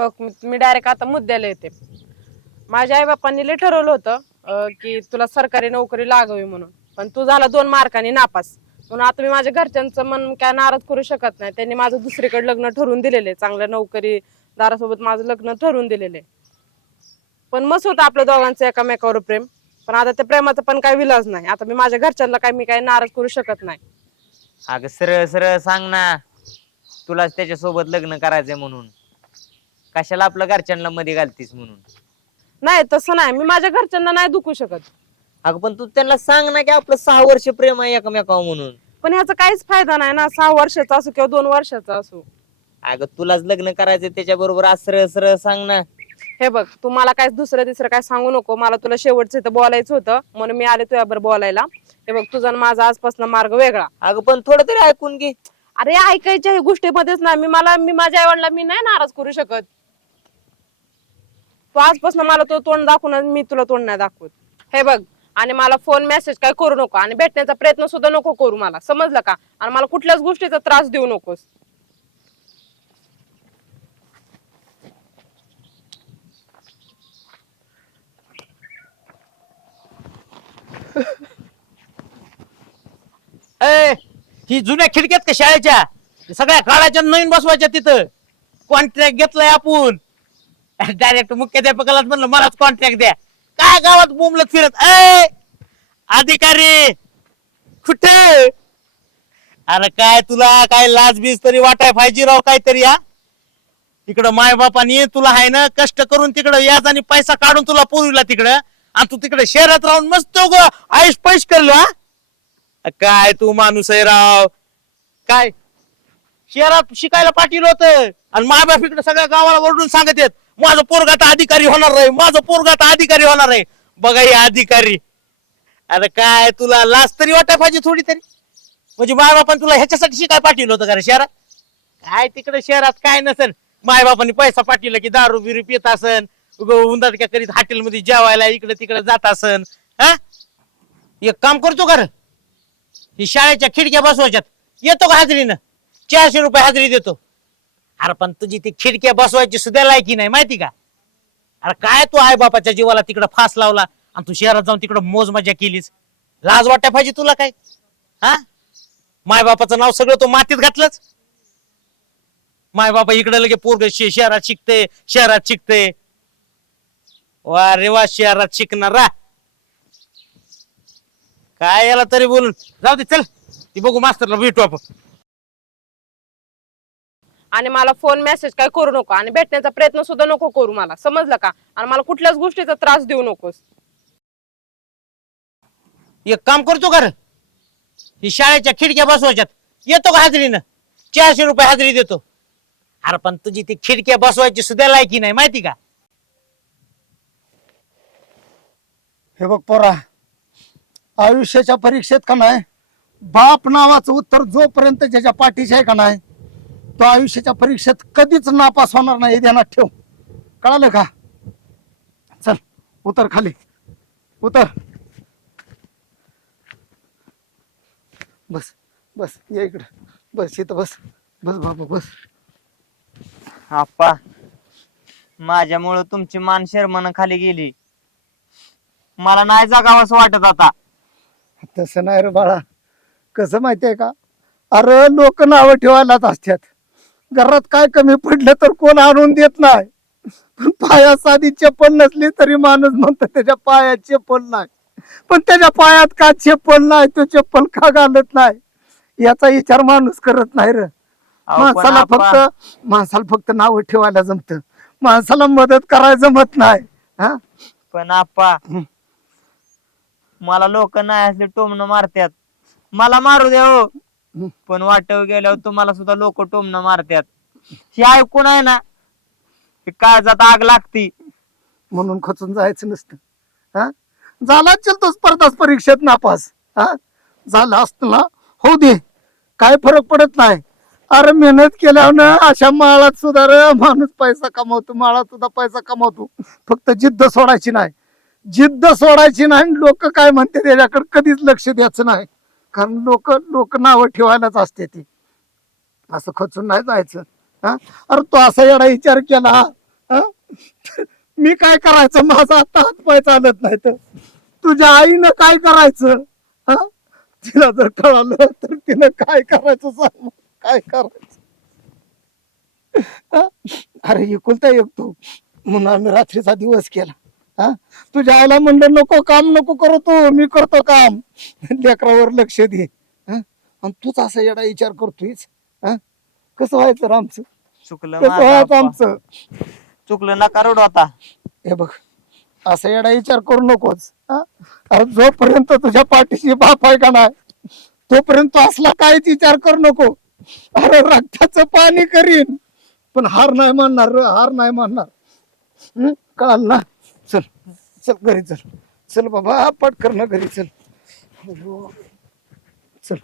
हो मी- डायरेक्ट आता मुद्द्याला येते. माझ्या आई बापांनी लय ठरवलं होतं अं, की तुला सरकारी नोकरी लागावी म्हणून. पण तू झाला दोन मार्कांनी नापास. म्हणून आता मी माझ्या घरच्यांचं मन काय नाराज करू शकत नाही. त्यांनी माझं दुसरीकडे लग्न ठरवून दिलेले. चांगल्या नोकरी दारासोबत माझं लग्न ठरवून दिलेले. पण मस्त होतं आपल्या दोघांचं एकामेकावर प्रेम. पण आता त्या प्रेमाचा पण काही विलाज नाही. आता मी माझ्या घरच्यांना काय मी काही नाराज करू शकत नाही. अगं सरळ सरळ सांग ना. तुलाच त्याच्यासोबत लग्न करायचंय म्हणून. कशाला आपल्या घरच्यांना मध्ये घालतीस म्हणून? नाही तसं नाही. मी माझ्या घरच्यांना नाही दुखू शकत. अगं पण तू त्यांना सांग ना की आपलं सहा वर्ष प्रेम आहे एकमेकावर म्हणून. पण ह्याचा काहीच फायदा नाही ना. सहा वर्षाचा असो किंवा दोन वर्षाचा असो. अगं तुलाच लग्न करायचंय त्याच्या बरोबर आज सरळ सरळ सांग ना. हे बघ तू मला काय दुसरं तिसरं काय सांगू नको. मला तुला शेवटचं इथं बोलायचं होतं. म्हणून मी आले तुझ्याबरोबर बोलायला. हे बघ तुझा आणि माझा आजपासून मार्ग वेगळा. अगं पण थोडं तरी ऐकून घे. अरे ऐकायच्या ह्या गोष्टीमध्येच ना मी मला मी माझ्या आईवडिला मी नाही नाराज करू शकत. तू आजपासून मला तो तोंड दाखवून मी तुला तोंड नाही दाखवत. हे बघ आणि मला फोन मेसेज काय करू नको आणि भेटण्याचा प्रयत्न सुद्धा नको करू मला. समजलं का? आणि मला कुठल्याच गोष्टीचा त्रास देऊ नकोस. ए ही जुन्या खिडक्यात का शाळेच्या? सगळ्या काळाच्या नवीन बसवायच्या तिथं. कॉन्ट्रॅक्ट घेतलाय आपण. डायरेक्ट मुख्याध्यापकालाच म्हणलं मलाच कॉन्ट्रॅक्ट द्या. काय गावात बोंबलत फिरत? ए अधिकारी कुठे? अरे काय तुला काय लाज बीज तरी वाटाय पाहिजे राव काहीतरी हा? तिकडं माय बापानी तुला आहे ना कष्ट करून तिकडं याज आणि पैसा काढून तुला पुरविला तिकडं. आणि तू तिकडे शहरात राहून मस्त ग आयुष पैश करलो हा? काय तू माणूस आहे राव. काय? शहरात शिकायला पाटील होत. आणि मायबाप इकडे सगळ्या गावाला ओरडून सांगत येत माझं पोरगा आता अधिकारी होणार आहे माझं पोरगा आता अधिकारी होणार आहे बघा हे अधिकारी. अरे काय तुला लाज तरी वाटाय पाहिजे थोडी तरी. म्हणजे मायबापान तुला ह्याच्यासाठी शिकाय पाठवलं होतं का शहरात? काय तिकडे शहरात काय नसेल. मायबापाने पैसा पाठवला की दारू बिरू पित असन उंदात का करीत हॉटेलमध्ये जेवायला इकडे तिकडे जात असन. हा? एक काम करतो का ही शाळेच्या खिडक्या बसवायच्यात. येतो का हाजरीनं? चारशे रुपये हाजरी देतो. अरे पण तुझी ती खिडक्या बसवायची सुद्धा लायकी नाही माहिती का? अरे काय तू आई बापाच्या जीवाला तिकडं फास लावला आणि तू शहरात जाऊन तिकडं मोज मजा केलीस? लाज वाटाय पाहिजे तुला काय? हा? माय बापाचं नाव सगळं तू मातीत घातलंच माय बापा इकडे लगे पोरग शहरात शिकते शहरात शिकते. वा रे वा शहरात शिकणार रा काय याला तरी बोलून? जाऊ दे चल. ती बघू मास्तरला भेटू आपण. आणि मला फोन मेसेज काय करू नको. आणि भेटण्याचा प्रयत्न सुद्धा नको करू मला. समजलं का? आणि मला कुठल्याच गोष्टीचा त्रास देऊ नकोस. एक काम करतो का रे? ही शाळेच्या खिडक्या बसवायच्यात. येतो का हाजरीनं? चारशे रुपये हाजरी देतो. अरे पण तुझी ती खिडक्या बसवायची सुद्धा लायकी नाही माहिती का? हे बघ पोरा आयुष्याच्या परीक्षेत का नाही? बाप नावाचं उत्तर जोपर्यंत ज्याच्या पाठीशी आहे का नाही तो आयुष्याच्या परीक्षेत कधीच नापास होणार नाही हे ध्यानात ठेव. कळालं का? चल उतर खाली. उतर. बस बस या इकडं. बस इथं बस. बस बाबा बस. आप्पा माझ्यामुळं तुमची मान शर्मानं खाली गेली. मला नाही जागावं असं वाटत आता. तसं नाही रे बाळा. कसं माहितीये का? अरे लोक नावं ठेवायलाच असतात घरात काय कमी पडलं तर कोण आणून देत नाही. पण पायात साधी चप्पल नसली तरी माणूस म्हणतो त्याच्या पायात चप्पल नाही. पण त्याच्या पायात का चप्पल नाही? तो चप्पल का घालत नाही? याचा विचार माणूस करत नाही रे. माणसाला फक्त माणसाला फक्त नावं ठेवायला जमत. माणसाला मदत करायला जमत नाही. हा? पण आप्पा. मला लोक नाही असले टोमणं मारत्यात. मला मारू द्या हो. हं. पण वाटव गेल्यावर तुम्हाला सुद्धा लोक टोमणं मारत्यात. हे ऐकून आहे ना हे काळजात आग लागती. म्हणून खचून जायचं नसतं. हा? झाला असेल तो स्पर्धा परीक्षेत नापास. हा? झालं असतं ना? होऊ दे. काय फरक पडत नाही. अरे मेहनत केल्यावर ना अशा माळात सुद्धा रे माणूस पैसा कमावतो माळात सुद्धा पैसा कमावतो. फक्त जिद्द सोडायची नाही. जिद्द सोडायची नाही लोक काय म्हणते त्याच्याकडे कधीच लक्ष द्यायचं नाही. कारण लोक लोक नावं ठेवायलाच असते ती. असं खचून नाही जायचं. हा? अरे तो असा एवढा विचार केला हा? मी काय करायचं? माझा आता हात पाय चालत नाही तर. तुझ्या आईनं काय करायचं? हा? तिला जर कळालं तर तिनं काय करायचं सांग? काय करायचं? हा? अरे एकुलता एक तू. म्हणून आम्ही रात्रीचा दिवस केला. हा? तुझ्या आईला म्हणलं नको काम नको करू तू मी करतो काम. लेकरावर लक्ष दे. हा? आणि तूच असा येडा विचार करतोयस. हा? कसं व्हायचं रे आमचं? चुकलं कसं व्हायचं. आमचं? चुकलं नका रडू आता. हे बघ असा येडा विचार करू नकोस. हा? अरे जोपर्यंत तुझ्या पाठीशी बाप आहे का नाही तोपर्यंत असला काहीच विचार करू नको. अरे रक्ताचं पाणी करीन पण हार नाही मानणार रे, हार नाही मानणार? कळाल ना? चल चल घरी चल. चल बाबा पटकर ना घरी चल. चल.